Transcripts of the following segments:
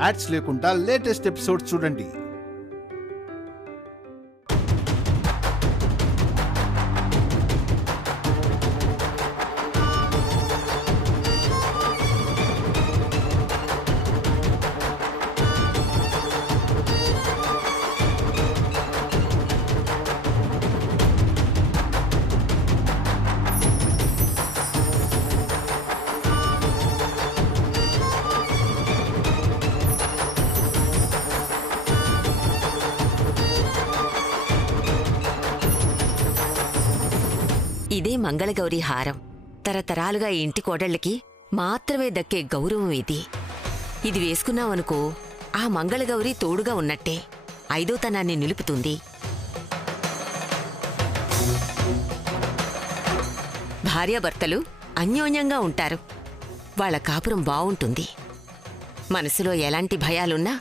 Ads లేకుండా latest episodes చూడండి. ఇదే మంగళగౌరి హారం. తరతరాలుగా ఈ ఇంటి కోడళ్ళకి మాత్రమే దక్కే గౌరవం ఇది. ఇది వేసుకున్నావనుకో ఆ మంగళగౌరి తోడుగా ఉన్నట్టే, ఐదోతనాన్ని నిలుపుతుంది. భార్యాభర్తలు అన్యోన్యంగా ఉంటారు. వాళ్ల కాపురం బావుంటుంది. మనసులో ఎలాంటి భయాలున్నా,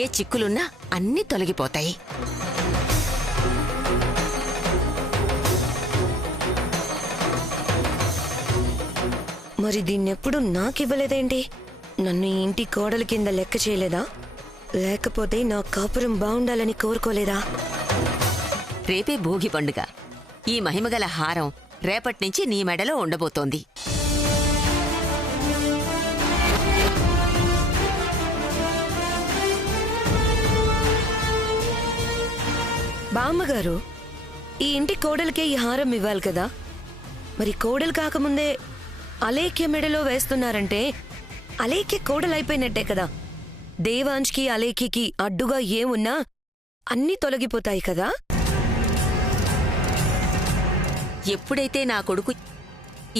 ఏ చిక్కులున్నా అన్నీ తొలగిపోతాయి. మరి దీన్నెప్పుడు నాకివ్వలేదేంటి? నన్ను ఈ ఇంటి కోడలి కింద లెక్క చేయలేదా? లేకపోతే నా కాపురం బావుండాలని కోరుకోలేదా? రేపే భోగి పండుగ. ఈ మహిమగల హారం రేపట్నుంచి నీ మెడలో ఉండబోతోంది. బామ్మగారు, ఈ ఇంటి కోడలికే ఈ హారం ఇవ్వాలి కదా? మరి కోడలు కాకముందే అలేఖ్య మెడలో వేస్తున్నారంటే అలేఖ్య కోడలైపోయినట్టే కదా. దేవాంష్కి అలేఖ్యకి అడ్డుగా ఏమున్నా అన్నీ తొలగిపోతాయి కదా. ఎప్పుడైతే నా కొడుకు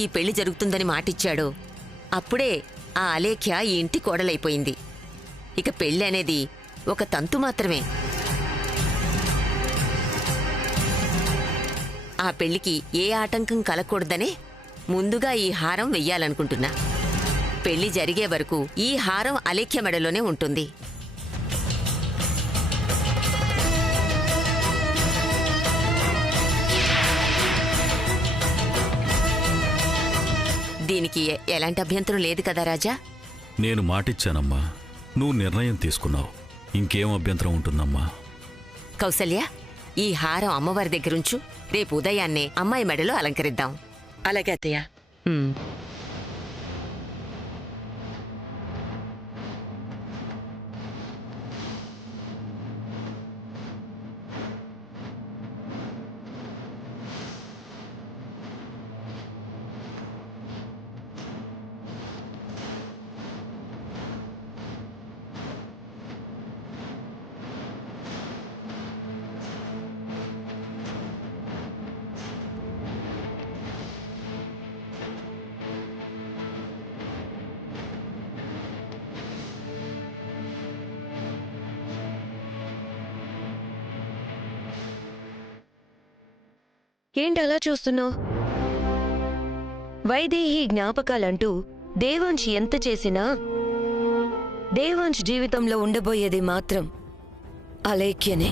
ఈ పెళ్లి జరుగుతుందని మాటిచ్చాడో అప్పుడే ఆ అలేఖ్య ఈ ఇంటి కోడలైపోయింది. ఇక పెళ్లి అనేది ఒక తంతు మాత్రమే. ఆ పెళ్లికి ఏ ఆటంకం కలగకూడదనే ముందుగా ఈ హారం వెయ్యాలనుకుంటున్నా. పెళ్లి జరిగే వరకు ఈ హారం అలేఖ్య మెడలోనే ఉంటుంది. దీనికి ఎలాంటి అభ్యంతరం లేదు కదా రాజా? నేను మాటిచ్చానమ్మా, నువ్వు నిర్ణయం తీసుకున్నావు. ఇంకేం అభ్యంతరం ఉంటుందమ్మా? కౌసల్య, ఈ హారం అమ్మవారి దగ్గరుంచు. రేపు ఉదయాన్నే అమ్మాయి మెడలో అలంకరిద్దాం. అలాగే అత్తయ్య. ఏంటి అలా చూస్తున్నావు? వైదేహి జ్ఞాపకాలంటూ దేవాంశ్ ఎంత చేసినా దేవాంశ్ జీవితంలో ఉండబోయేది మాత్రం అలేఖ్యనే.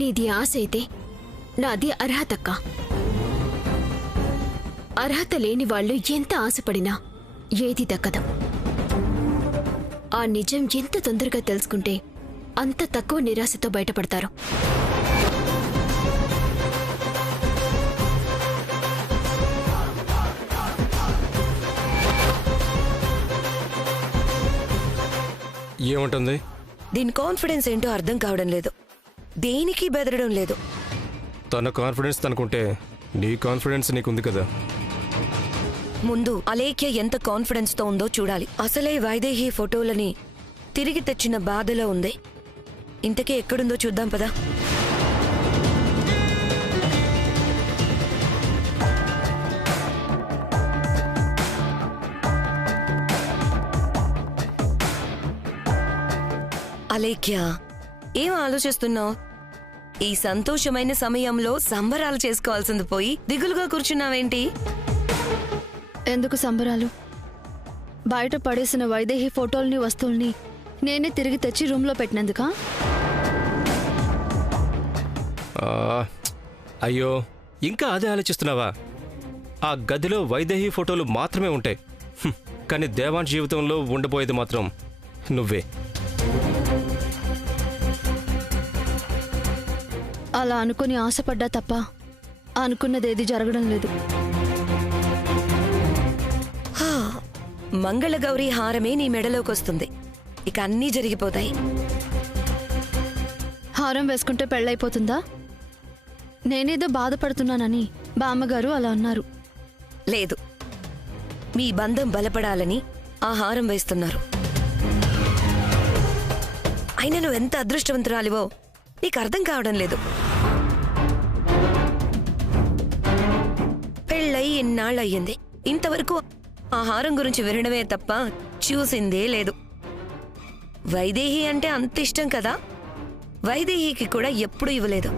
నీది ఆశ అయితే నాది అర్హతక్క. అర్హత లేని వాళ్ళు ఎంత ఆశపడినా ఏది దక్కదు. ఆ నిజం ఎంత తొందరగా తెలుసుకుంటే అంత తక్కువ నిరాశతో బయటపడతారు. ఏముంటుంది? దీని కాన్ఫిడెన్స్ ఏంటో అర్థం కావడం లేదు. దేనికి బెదరడం లేదు. తన కాన్ఫిడెన్స్ తనకుంటే నీ కాన్ఫిడెన్స్ నీకుంది కదా. ముందు అలేఖ్య ఎంత కాన్ఫిడెన్స్ తో ఉందో చూడాలి. అసలే వైదేహి ఫోటోలని తిరిగి తెచ్చిన బాధలో ఉంది. ఇంతకీ ఎక్కడుందో చూద్దాం పదా. అలేఖ్య, ఏం ఆలోచిస్తున్నావు? ఈ సంతోషమైన సమయంలో సంబరాలు చేసుకోవాల్సింది పోయి దిగులుగా కూర్చున్నావేంటి? ఎందుకు సంబరాలు? బయట పడేసిన వైదేహి ఫోటోల్ని వస్తువుల్ని నేనే తిరిగి తెచ్చి రూమ్లో పెట్టినందుకా? అయ్యో, ఇంకా అదే ఆలోచిస్తున్నావా? ఆ గదిలో వైదేహి ఫోటోలు మాత్రమే ఉంటాయి. కానీ దేవాన్ జీవితంలో ఉండబోయేది మాత్రం నువ్వే. అలా అనుకుని ఆశపడ్డా తప్ప అనుకున్నదేది జరగడం లేదు. హా, మంగళగౌరి హారమే నీ మెడలోకి వస్తుంది. ఇక అన్నీ జరిగిపోతాయి. హారం వేసుకుంటే పెళ్ళైపోతుందా? నేనేదో బాధపడుతున్నానని బామ్మగారు అలా అన్నారు. లేదు, మీ బంధం బలపడాలని ఆ హారం వేస్తున్నారు. అయినా నువ్వెంత అదృష్టవంతురాలివో నీకు అర్థం కావడం లేదు. పెళ్ళయి ఇన్నాళ్ళయ్యింది, ఇంతవరకు ఆ హారం గురించి వినడమే తప్ప చూసిందే లేదు. వైదేహి అంటే అంత ఇష్టం కదా, వైదేహికి కూడా ఎప్పుడూ ఇవ్వలేదు.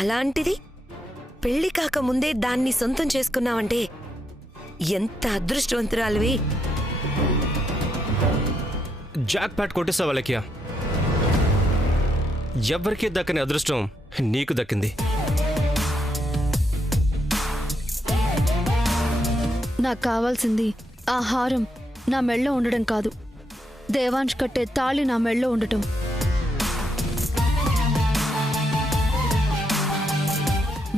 అలాంటిది పెళ్లి కాకముందే దాన్ని సొంతం చేసుకున్నావంటే ఎంత అదృష్టవంతురాలివి. జాక్ ప్యాట్ కొట్టేసావు అలేఖ్య. ఎవ్వరికీ దక్కని అదృష్టం నీకు దక్కింది. నాకు కావాల్సింది ఆ హారం నా మెళ్ళో ఉండడం కాదు, దేవాంశ్ కట్టే తాళి నా మెళ్ళో ఉండటం.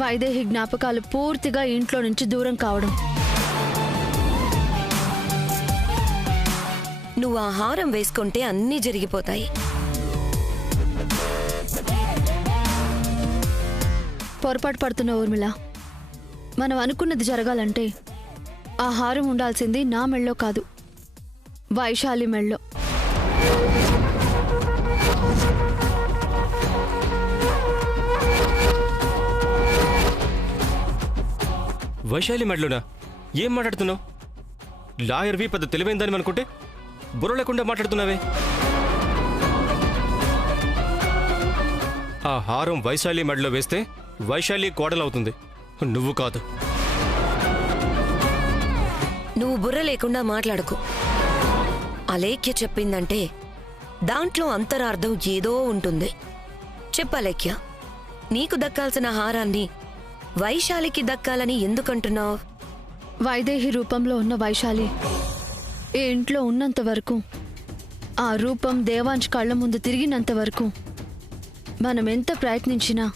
వైదేహి జ్ఞాపకాలు పూర్తిగా ఇంట్లో నుంచి దూరం కావడం. నువ్వు ఆ హారం వేసుకుంటే అన్నీ జరిగిపోతాయి. పొరపాటు పడుతున్న ఊర్మిళ, మనం అనుకున్నది జరగాలంటే ఆ హారం ఉండాల్సింది నా మెళ్ళో కాదు, వైశాలి మెళ్ళో. వైశాలి మెడలోనా? ఏం మాట్లాడుతున్నావు? లాయర్వి పెద్ద తెలివైందని అనుకుంటే బుర్ర లేకుండా మాట్లాడుతున్నావే. ఆ హారం వైశాలి మెడలో వేస్తే వైశాలి కోడలవుతుంది, నువ్వు కాదు. నువ్వు బుర్ర లేకుండా మాట్లాడకు. అలేఖ్య చెప్పిందంటే దాంట్లో అంతరార్థం ఏదో ఉంటుంది. చెప్పలేఖ్య, నీకు దక్కాల్సిన హారాన్ని వైశాలికి దక్కాలని ఎందుకంటున్నావు? వైదేహి రూపంలో ఉన్న వైశాలి ఈ ఇంట్లో ఉన్నంత వరకు, ఆ రూపం దేవాంశ్ కళ్ళ ముందు తిరిగినంత వరకు మనం ఎంత ప్రయత్నించినా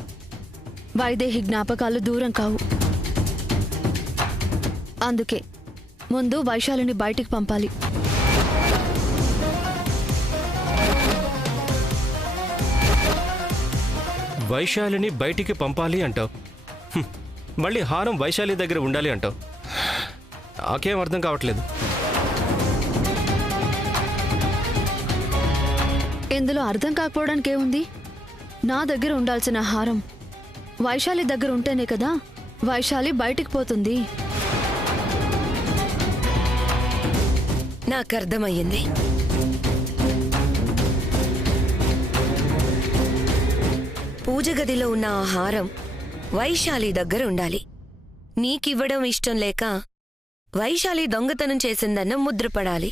వైదేహి జ్ఞాపకాలు దూరం కావు. అందుకే ముందు వైశాలిని బయటికి పంపాలి. వైశాలిని బయటికి పంపాలి అంటావు, మళ్ళీ హారం వైశాలి దగ్గర ఉండాలి అంటావు. నాకేం అర్థం కావట్లేదు. ఇందులో అర్థం కాకపోవడానికి ఏముంది? నా దగ్గర ఉండాల్సిన హారం వైశాలి దగ్గర ఉంటేనే కదా వైశాలి బయటికి పోతుంది. నాకర్థమయ్యింది. పూజ గదిలో ఉన్న ఆ హారం వైశాలి దగ్గర ఉండాలి. నీకివ్వడం ఇష్టం లేక వైశాలి దొంగతనం చేసిందన్న ముద్రపడాలి.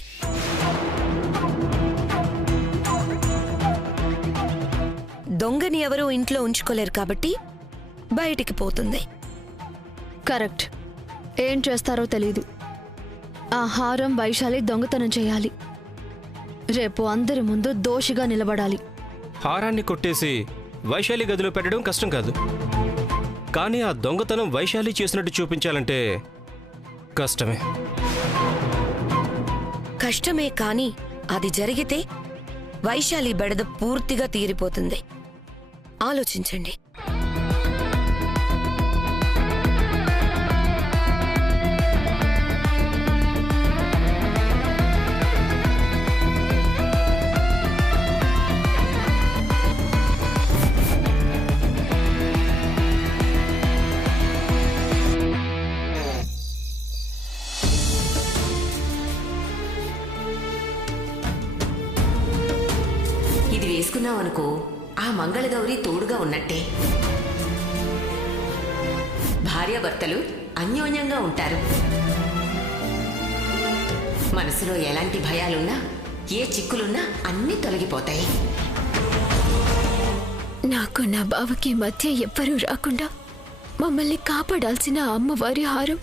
దొంగని ఎవరూ ఇంట్లో ఉంచుకోలేరు కాబట్టి బయటికి పోతుంది. కరెక్ట్. ఏం చేస్తారో తెలీదు. ఆ హారం వైశాలి దొంగతనం చేయాలి. రేపు అందరి ముందు దోషిగా నిలబడాలి. హారాన్ని కొట్టేసి వైశాలి గదిలో పెట్టడం కష్టం కాదు, కానీ ఆ దొంగతనం వైశాలి చేసినట్టు చూపించాలంటే కష్టమే. కష్టమే కాని అది జరిగితే వైశాలి బెడద పూర్తిగా తీరిపోతుంది. ఆలోచించండి. ఇది వేసుకున్నావనుకో, ఆ మంగళగౌరి తోడుగా ఉన్నట్టే. భార్యాభర్తలు అన్యోన్యంగా ఉంటారు. మనసులో ఎలాంటి భయాలున్నా, ఏ చిక్కులున్నా అన్నీ తొలగిపోతాయి. నాకు నా బావకి మధ్య ఎవ్వరూ రాకుండా మమ్మల్ని కాపాడాల్సిన అమ్మవారి హారం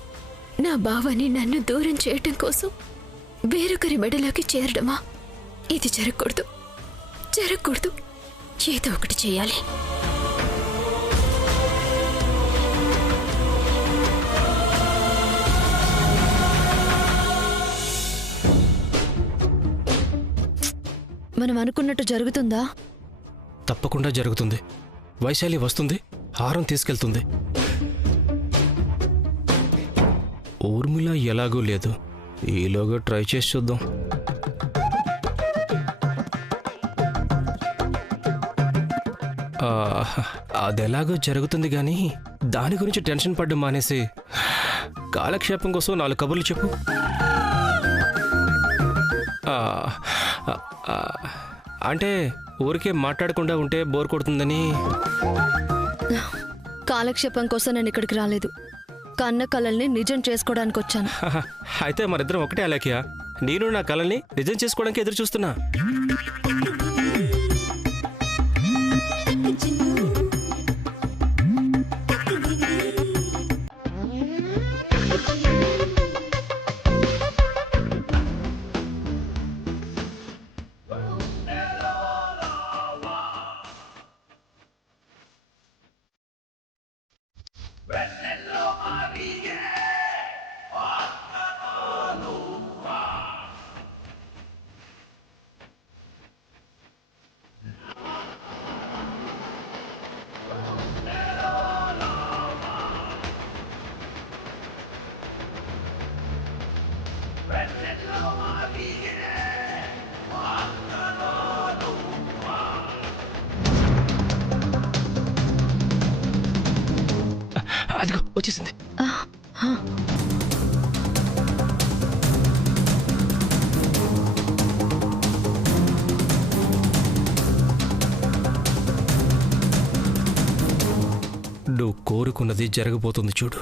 నా బావని నన్ను దూరం చేయటం కోసం వేరొకరి మెడలోకి చేరడమా? ఇది జరగకూడదు, జరగకూడదు. ఏదో ఒకటి చేయాలి. మనం అనుకున్నట్టు జరుగుతుందా? తప్పకుండా జరుగుతుంది. వైశాలి వస్తుంది, హారం తీసుకెళ్తుంది. ఊర్మిళ ఎలాగూ లేదు. ఈలోగా ట్రై చేసి చూద్దాం. అదెలాగో జరుగుతుంది కానీ దాని గురించి టెన్షన్ పడ్డం మానేసి కాలక్షేపం కోసం 4 కబుర్లు చెప్పు. అంటే ఊరికే మాట్లాడకుండా ఉంటే బోర్ కొడుతుందని. కాలక్షేపం కోసం నేను ఇక్కడికి రాలేదు, కన్న కలల్ని నిజం చేసుకోవడానికి వచ్చాను. అయితే మరిద్దరం ఒకటే అలేఖ్య. నేను నా కళల్ని నిజం చేసుకోవడానికి ఎదురు చూస్తున్నా. అదిగో వచ్చేసింది. నువ్వు కోరుకున్నది జరగబోతుంది చూడు.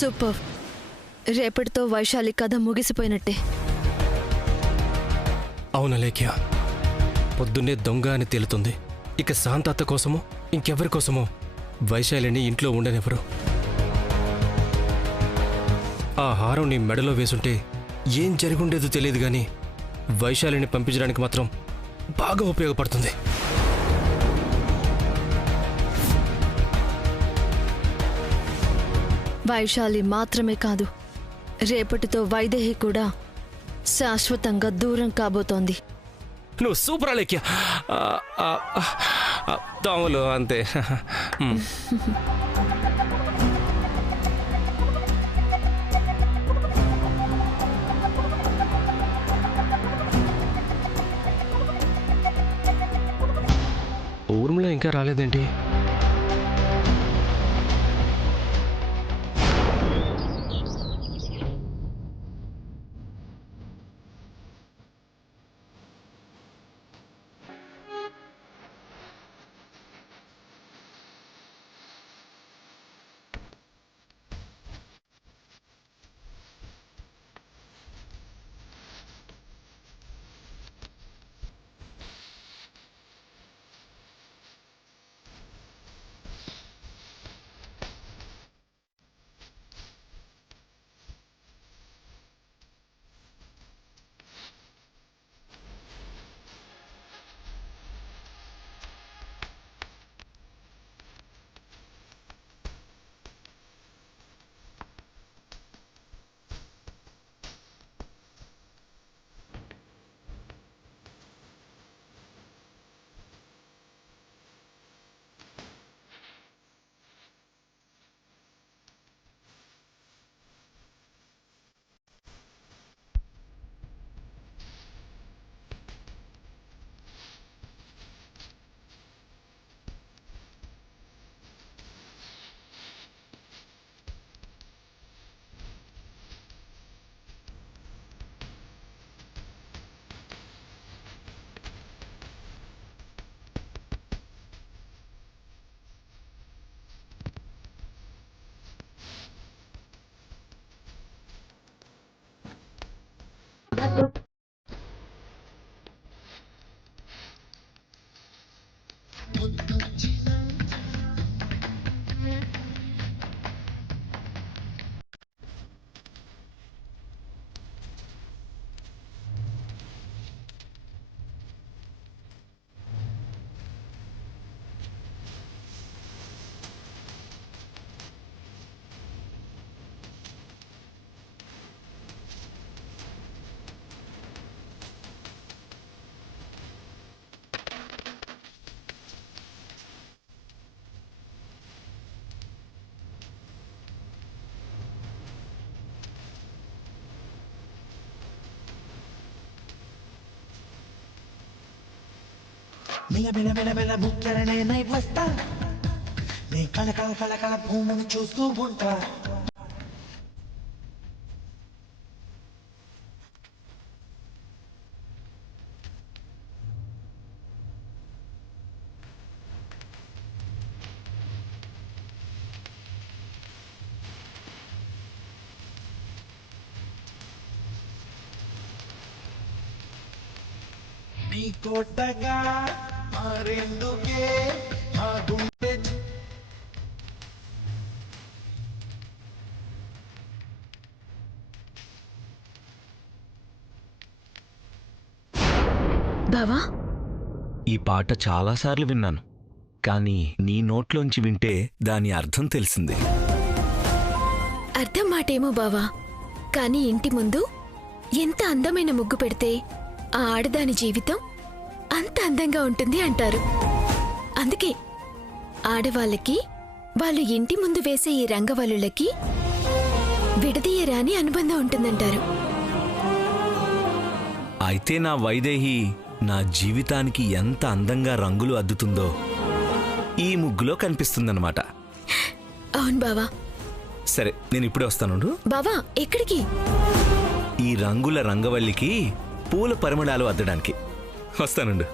సూపర్. రేపటితో వైశాలి కథ ముగిసిపోయినట్టే. అవునా లేఖ్య, పొద్దున్నే దొంగ అని తేలుతుంది. ఇక శాంతత్త కోసమో ఇంకెవరి కోసమో వైశాలిని ఇంట్లో ఉండనివ్వరు. ఆ హారం నీ మెడలో వేసుంటే ఏం జరిగుండేదో తెలియదు కానీ వైశాలిని పంపించడానికి మాత్రం బాగా ఉపయోగపడుతుంది. వైశాలి మాత్రమే కాదు, రేపటితో వైదేహి కూడా శాశ్వతంగా దూరం కాబోతోంది. నువ్వు సూపర్ అలేఖ్య. దోమలు అంతే. ఊర్మిళ ఇంకా రాలేదేంటి? మెల్ల ముక్కలనే నై వస్తా నీ కళ భూమిని చూస్తూ ఉంటా. నీ కొట్టగా మరెందుకే ఆ గుండె బావా ఈ పాట చాలాసార్లు విన్నాను, కానీ నీ నోట్లోంచి వింటే దాని అర్థం తెలిసింది. అర్థం మాటేమో బావా, కానీ ఇంటి ముందు ఎంత అందమైన ముగ్గు పెడితే ఆ ఆడదాని జీవితం అంత అందంగా ఉంటుంది అంటారు. అందుకే ఆడవాళ్ళకి వాళ్ళు ఇంటి ముందు వేసే ఈ రంగవల్లులకి విడదీయరాని అనుబంధం ఉంటుందంటారు. అయితే నా వైదేహి నా జీవితానికి ఎంత అందంగా రంగులు అద్దుతుందో ఈ ముగ్గులో కనిపిస్తుందన్నమాట. అవును బావా. సరే, నేను ఇప్పుడే వస్తాను. బావా, ఎక్కడికి? ఈ రంగుల రంగవల్లికి పూల పరిమళాలు అద్దడానికి వస్తానుండు.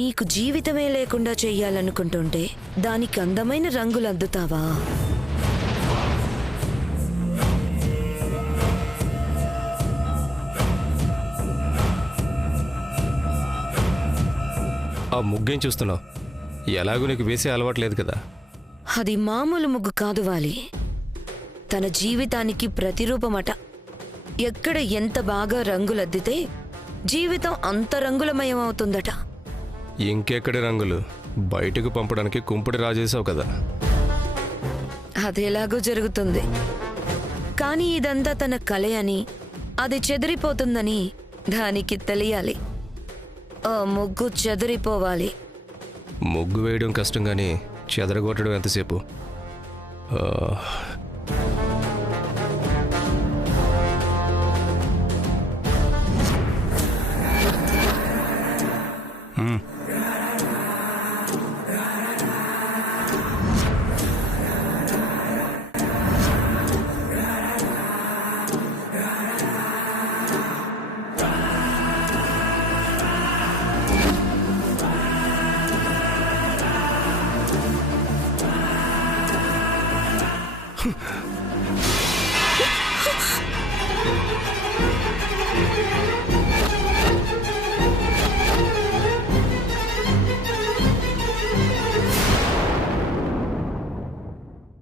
నీకు జీవితమే లేకుండా చెయ్యాలనుకుంటుంటే దానికి అందమైన రంగులు అద్దుతావా? ఆ ముగ్గేం చూస్తున్నావు? ఎలాగూ నీకు వేసే అలవాట్లేదు కదా. అది మామూలు ముగ్గు కాదు వాలి, తన జీవితానికి ప్రతిరూపమట. ఎక్కడ ఎంత బాగా రంగులద్దితే జీవితం అంత రంగులమయం అవుతుందట. ఇంకెక్కడి రంగులు బయటకు పంపడానికి కుంపటి రాజేశావు కదా. అదేలాగో జరుగుతుంది, కానీ ఇదంతా తన కలే అని, అది చెదిరిపోతుందని దానికి తెలియాలి. ఆ ముగ్గు చెదిరిపోవాలి. ముగ్గు వేయడం కష్టం కానీ చెదరగొట్టడం ఎంతసేపు?